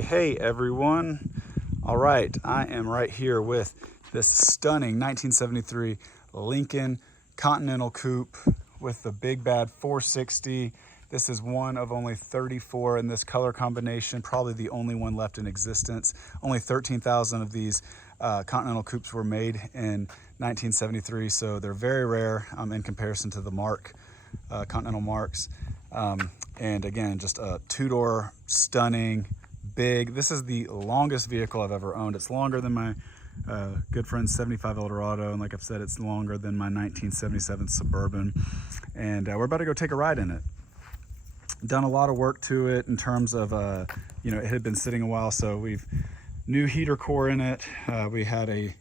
Hey everyone. All right, I am right here with this stunning 1973 Lincoln Continental Coupe with the big bad 460. This is one of only 34 in this color combination, probably the only one left in existence. Only 13,000 of these Continental Coupes were made in 1973, so they're very rare in comparison to the Continental marks. And again, just a two-door, stunning, big. This is the longest vehicle I've ever owned. It's longer than my good friend's 75 Eldorado, and like I've said, it's longer than my 1977 Suburban. And we're about to go take a ride in it. Done a lot of work to it in terms of, it had been sitting a while, so we've new heater core in it. We had a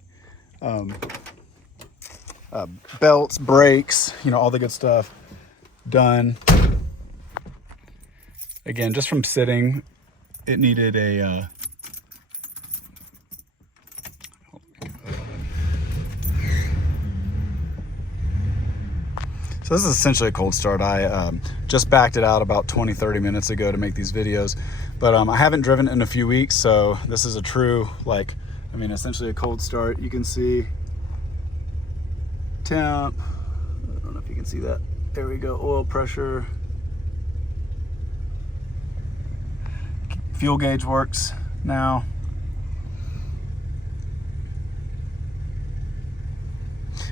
belts, brakes, all the good stuff done. Again, just from sitting, it needed a so this is essentially a cold start. I just backed it out about 20-30 minutes ago to make these videos, but I haven't driven it in a few weeks, so this is a true, essentially a cold start. You can see temp, I don't know if you can see that, there we go, oil pressure, fuel gauge works now.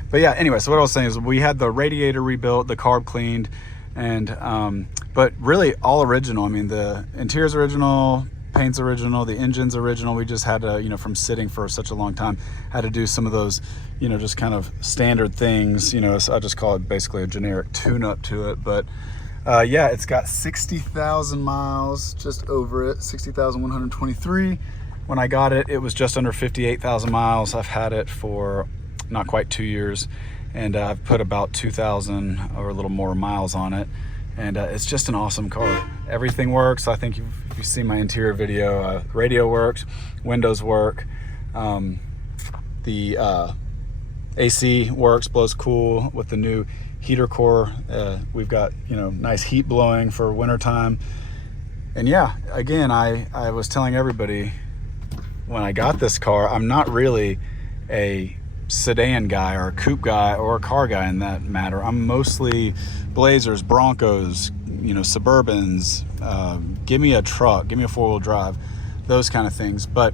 But yeah, anyway, so what I was saying is we had the radiator rebuilt, the carb cleaned, and but really all original. I mean, the interior's original, paint's original, the engine's original. We just had to, from sitting for such a long time, had to do some of those, just kind of standard things. So I just call it basically a generic tune-up to it. But yeah, it's got 60,000 miles, just over it, 60,123. When I got it, it was just under 58,000 miles. I've had it for not quite 2 years, and I've put about 2,000 or a little more miles on it, and it's just an awesome car. Everything works. I think if you've seen my interior video, radio works, windows work, the AC works, blows cool with the new heater core. We've got nice heat blowing for wintertime. And yeah, again, I was telling everybody when I got this car, I'm not really a sedan guy or a coupe guy or a car guy in that matter. I'm mostly Blazers, Broncos, Suburbans. Give me a truck, give me a four-wheel drive, those kind of things. But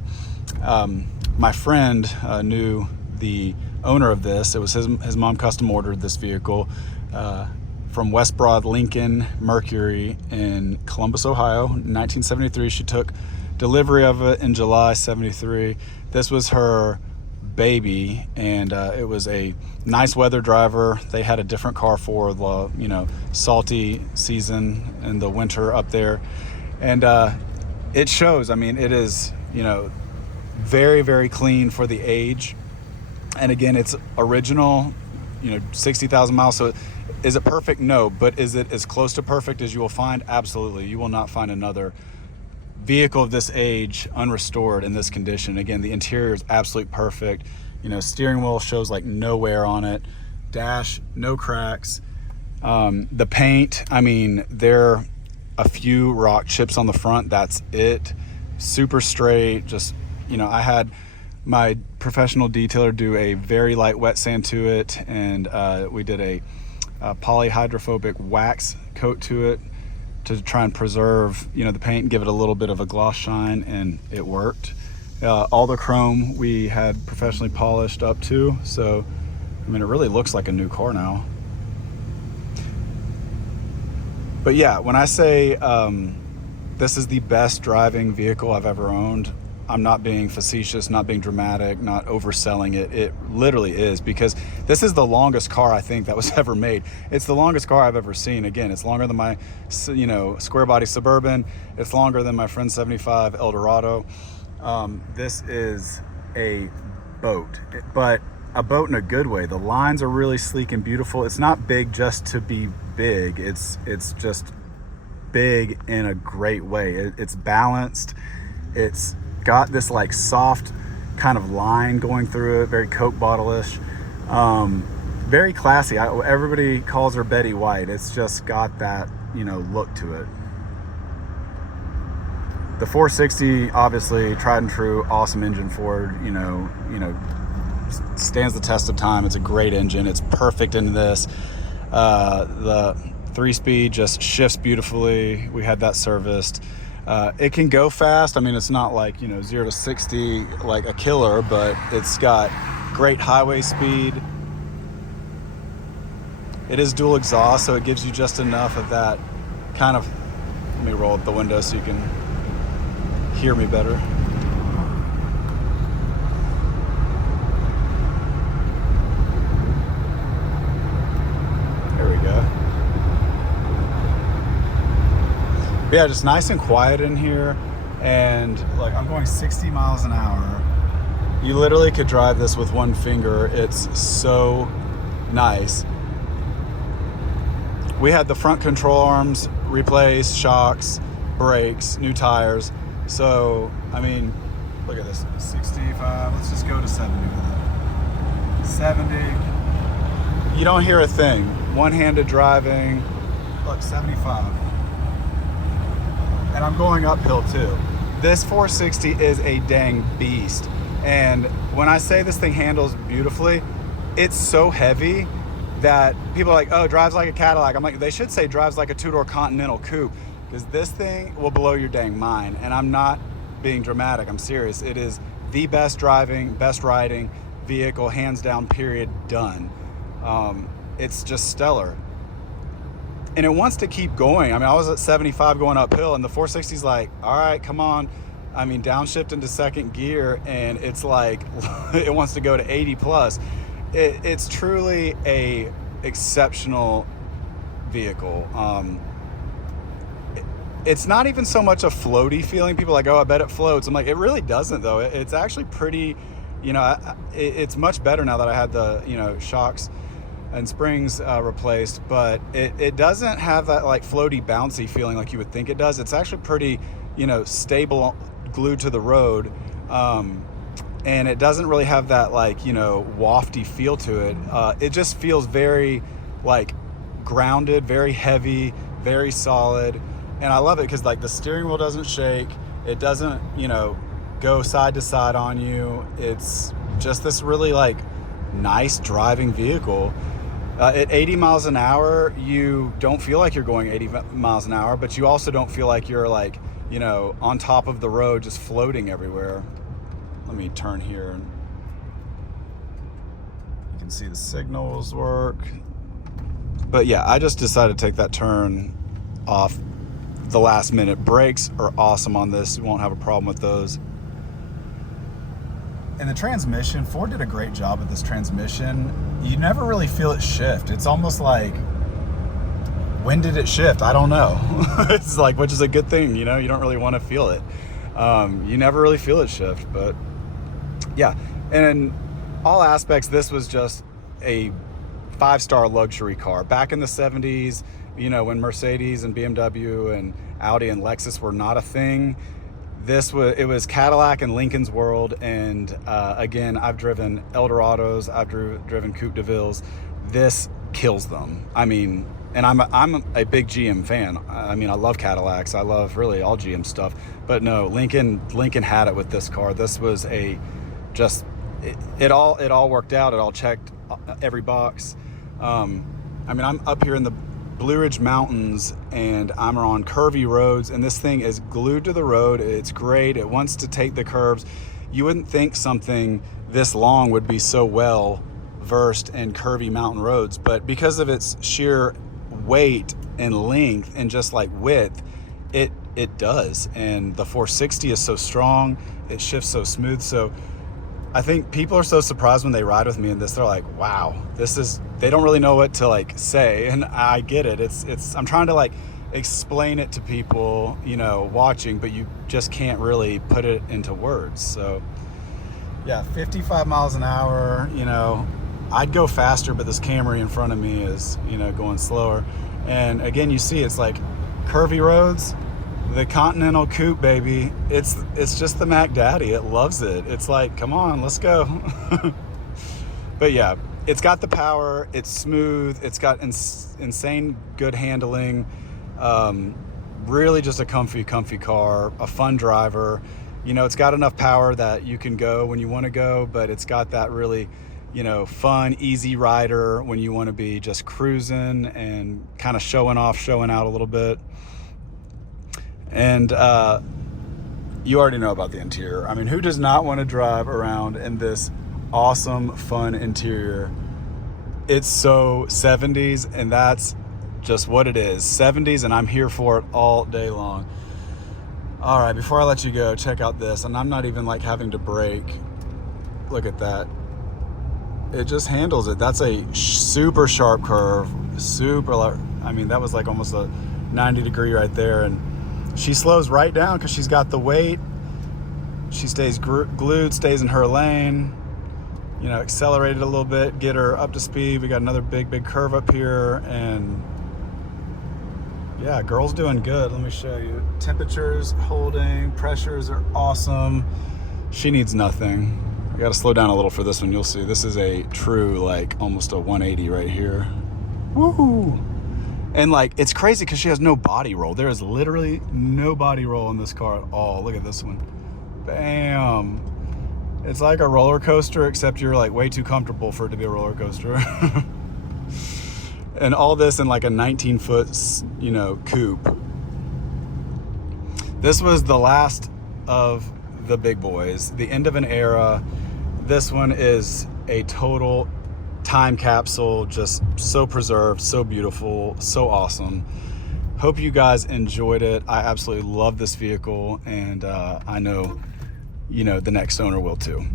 my friend knew the owner of this. It was his mom custom ordered this vehicle from West Broad Lincoln Mercury in Columbus, Ohio, 1973. She took delivery of it in July 73. This was her baby, and it was a nice weather driver. They had a different car for the salty season in the winter up there, and it shows. I mean, it is very, very clean for the age. And again, it's original, 60,000 miles. So is it perfect? No. But is it as close to perfect as you will find? Absolutely. You will not find another vehicle of this age unrestored in this condition. Again, the interior is absolutely perfect. Steering wheel shows like no wear on it. Dash, no cracks. The paint, there are a few rock chips on the front. That's it. Super straight. Just, I had my professional detailer do a very light wet sand to it, and we did a polyhydrophobic wax coat to it to try and preserve the paint and give it a little bit of a gloss shine, and it worked. All the chrome we had professionally polished up to, so it really looks like a new car now. But yeah, when I say this is the best driving vehicle I've ever owned, I'm not being facetious, not being dramatic, not overselling it. It literally is, because this is the longest car I think that was ever made. It's the longest car I've ever seen. Again, it's longer than my, square body Suburban. It's longer than my friend's 75 Eldorado. This is a boat, but a boat in a good way. The lines are really sleek and beautiful. It's not big just to be big. It's just big in a great way. It's balanced. It's got this like soft kind of line going through it, very Coke bottle-ish, very classy. Everybody calls her Betty White. It's just got that look to it. The 460, obviously, tried and true, awesome engine Ford, stands the test of time. It's a great engine. It's perfect in this. The 3-speed just shifts beautifully. We had that serviced. It can go fast. I mean, it's not like, 0 to 60 like a killer, but it's got great highway speed. It is dual exhaust, so it gives you just enough of that kind of, let me roll up the window so you can hear me better. There we go. But yeah, just nice and quiet in here. And like, I'm going 60 miles an hour. You literally could drive this with one finger. It's so nice. We had the front control arms replaced, shocks, brakes, new tires. So, I mean, look at this, 65, let's just go to 70 with it. 70, you don't hear a thing. One-handed driving, look, 75. And I'm going uphill too. This 460 is a dang beast. And when I say this thing handles beautifully, it's so heavy that people are like, oh, drives like a Cadillac. I'm like, they should say drives like a two-door Continental Coupe, because this thing will blow your dang mind. And I'm not being dramatic, I'm serious. It is the best driving, best riding vehicle, hands down, period, done. It's just stellar. And it wants to keep going. I mean, I was at 75 going uphill, and the 460's like, all right, come on. I mean, downshift into second gear, and it's like, it wants to go to 80 plus. It's truly a exceptional vehicle. It's not even so much a floaty feeling. People are like, oh, I bet it floats. I'm like, it really doesn't though. It's actually pretty, it's much better now that I had the, shocks and springs replaced, but it doesn't have that like floaty, bouncy feeling like you would think it does. It's actually pretty, stable, glued to the road. And it doesn't really have that like, wafty feel to it. It just feels very like grounded, very heavy, very solid. And I love it because like the steering wheel doesn't shake. It doesn't, go side to side on you. It's just this really like nice driving vehicle. At 80 miles an hour, you don't feel like you're going 80 miles an hour, but you also don't feel like you're like, on top of the road, just floating everywhere. Let me turn here and you can see the signals work. But yeah, I just decided to take that turn off the last minute. Brakes are awesome on this. You won't have a problem with those. And the transmission, Ford did a great job with this transmission. You never really feel it shift. It's almost like, when did it shift? I don't know. It's like, which is a good thing, you don't really want to feel it. You never really feel it shift, but yeah. And in all aspects, this was just a 5-star luxury car. Back in the 70s, when Mercedes and BMW and Audi and Lexus were not a thing, it was Cadillac and Lincoln's world. And again, I've driven Eldorados, I've driven Coupe de Villes. This kills them. I mean, and I'm a big GM fan. I mean, I love Cadillacs. I love really all GM stuff. But no, Lincoln had it with this car. This was it all worked out. It all checked every box. I mean, I'm up here in the Blue Ridge Mountains and I'm on curvy roads, and this thing is glued to the road. It's great. It wants to take the curves. You wouldn't think something this long would be so well versed in curvy mountain roads, but because of its sheer weight and length and just like width, it does. And the 460 is so strong, it shifts so smooth. So I think people are so surprised when they ride with me in this. They're like, wow, they don't really know what to like say. And I get it. I'm trying to like explain it to people, watching, but you just can't really put it into words. So yeah, 55 miles an hour, I'd go faster, but this Camry in front of me is, going slower. And again, you see, it's like curvy roads. The Continental Coupe, baby, it's just the Mac Daddy. It loves it. It's like, come on, let's go. But yeah, it's got the power. It's smooth. It's got insane good handling. really just a comfy car, a fun driver. You know, it's got enough power that you can go when you want to go, but it's got that really, you know, fun, easy rider when you want to be just cruising and kind of showing off, showing out a little bit. And you already know about the interior. I mean, who does not want to drive around in this awesome, fun interior? It's so 70s, and that's just what it is. 70s, and I'm here for it all day long. All right, before I let you go, check out this. And I'm not even like having to brake. Look at that. It just handles it. That's a super sharp curve. I mean, that was like almost a 90 degree right there. And she slows right down because she's got the weight. She stays glued, stays in her lane. You know, accelerate it a little bit, get her up to speed. We got another big curve up here, and yeah, girl's doing good. Let me show you. Temperatures holding, pressures are awesome. She needs nothing. I gotta slow down a little for this one. You'll see. This is a true, like, almost a 180 right here. Woohoo! And like, it's crazy because she has no body roll. There is literally no body roll in this car at all. Look at this one. Bam! It's like a roller coaster, except you're like way too comfortable for it to be a roller coaster. And all this in like a 19-foot, you know, coupe. This was the last of the big boys, the end of an era. This one is a total time capsule, just so preserved, so beautiful, so awesome. Hope you guys enjoyed it. I absolutely love this vehicle, and I know, you know, the next owner will too.